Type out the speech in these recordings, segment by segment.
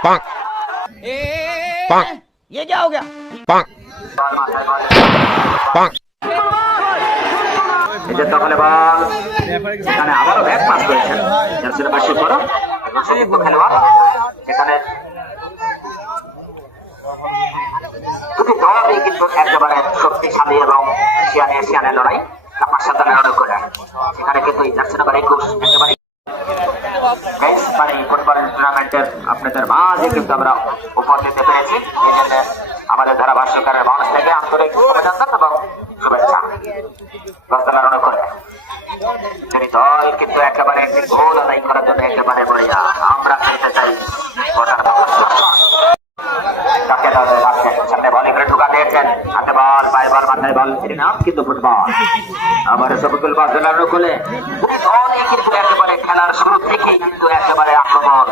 Bonk. Bonk. ये क्या हो गया? Bonk. Bonk. এটা দখলে বল এখানে আবারও ব্যাক পাস করেছেন জার্সির পাশে বড় খেলোয়াড় এখানে দুটি দলই কিন্তু একেবারে শক্তিশালী এবং শিয়ানে লড়াই কাপার সাথে লড়াই করে সেখানে কিন্তু জার্সি নাম্বার 21 একেবারে মানে ফুটবল টুর্নামেন্টের আপনাদের মাঝে কিন্তু আমরা উপহার দিতে পেরেছি এই জন্য আমাদের ধারাভাষ্যকারের মানুষ থেকে আন্তরিক অভিনন্দন এবং শুভেচ্ছা বাস্তবায়ন করে তিনি দল কিন্তু একেবারে একটি গোল আদায় করার জন্য একেবারে বড়িয়া আমরা খেলতে চাই সামনে বলে করে ঢুকা দিয়েছেন হাতে বল পায়ে বল মাথায় বল তিনি নাম কিন্তু ফুটবল আবার সবগুলো বাজলানো খুলে দলই কিন্তু একেবারে খেলার শুরু থেকেই কিন্তু একেবারে আক্রমণ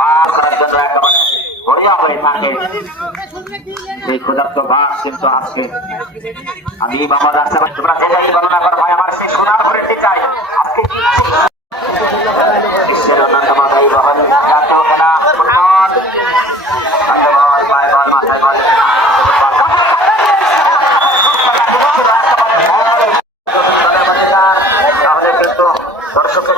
পার করার জন্য একেবারে বড়িয়া হয়ে থাকে এই ক্ষুধার্ত বাস কিন্তু আজকে আমি মোহাম্মদ আসিফ তোমরা যে যাই বর্ণনা করো ভাই আমার সেই সোনার ঘরেরটি চাই আজকে বিশ্বের অন্যতম গাই বহন জাতীয় খেলা ফুটবল পায়ে বল মাথায় বল আমাদের কিন্তু দর্শকের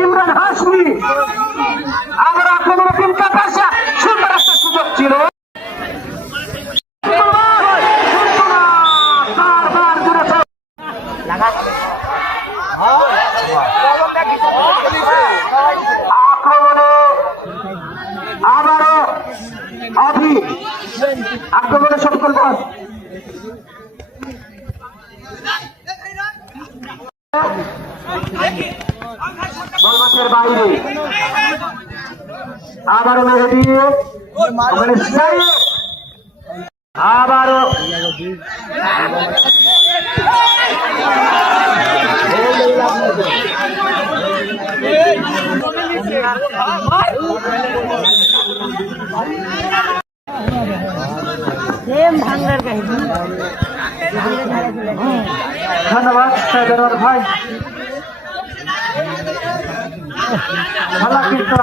ইমরান হাশমি আবার আক্রমণ টিমটা কাছে সুন্দর একটা সুযোগ ছিল আক্রমণে আবারও আক্রমণে সফল পথ বলমাসের বাইরে আবারও মেরে দিয়ে আবারও ধন্যবাদ সাইদার ভাই খেলা কিন্তু